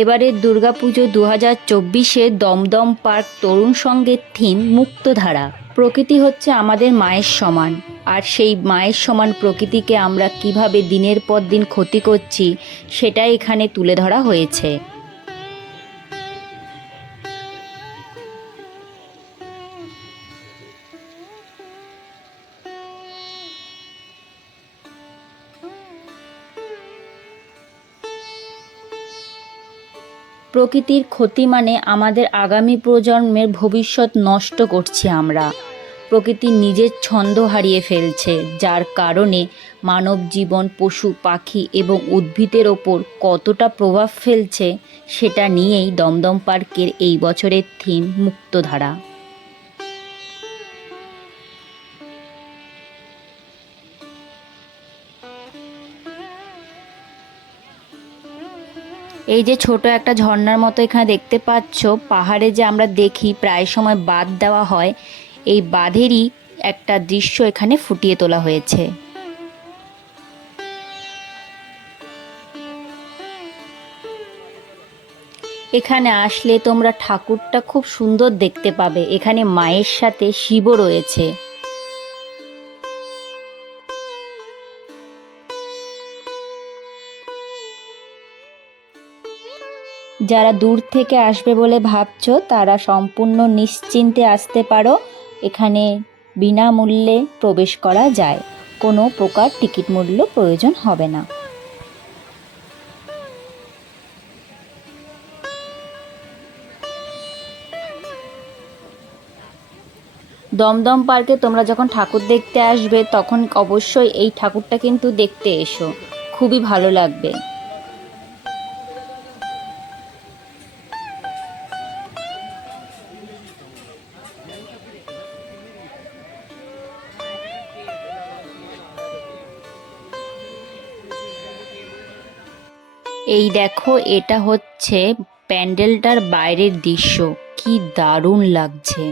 এবারের দুর্গাপুজো 2024-এ দমদম পার্ক তরুণ সঙ্গের থিম মুক্তধারা। প্রকৃতি হচ্ছে আমাদের মায়ের সমান, আর সেই মায়ের সমান প্রকৃতিকে আমরা কিভাবে দিনের পর দিন ক্ষতি করছি সেটাই এখানে তুলে ধরা হয়েছে। প্রকৃতির ক্ষতি মানে আমাদের আগামী প্রজন্মের ভবিষ্যৎ নষ্ট করছি আমরা। প্রকৃতি নিজের ছন্দ হারিয়ে ফেলছে, যার কারণে মানব জীবন, পশু পাখি এবং উদ্ভিদের ওপর কতটা প্রভাব ফেলছে সেটা নিয়েই দমদম পার্কের এই বছরের থিম মুক্তধারা। এই যে ছোট একটা ঝর্ণার মতো এখানে দেখতে পাচ্ছ, পাহাড়ে যে আমরা দেখি প্রায় সময় বাঁধ দেওয়া হয়, এই বাঁধেরই একটা দৃশ্য এখানে ফুটিয়ে তোলা হয়েছে। এখানে আসলে তোমরা ঠাকুরটা খুব সুন্দর দেখতে পাবে। এখানে মায়ের সাথে শিবও রয়েছে। যারা দূর থেকে আসবে বলে ভাবছো তারা সম্পূর্ণ নিশ্চিন্তে আসতে পারো। এখানে বিনামূল্যে প্রবেশ করা যায়, কোনো প্রকার টিকিট মূল্য প্রয়োজন হবে না। দমদম পার্কে তোমরা যখন ঠাকুর দেখতে আসবে তখন অবশ্যই এই ঠাকুরটা কিন্তু দেখতে এসো, খুবই ভালো লাগবে। এই দেখো, এটা হচ্ছে প্যান্ডেলটার বাইরের দৃশ্য, কি দারুণ লাগছে।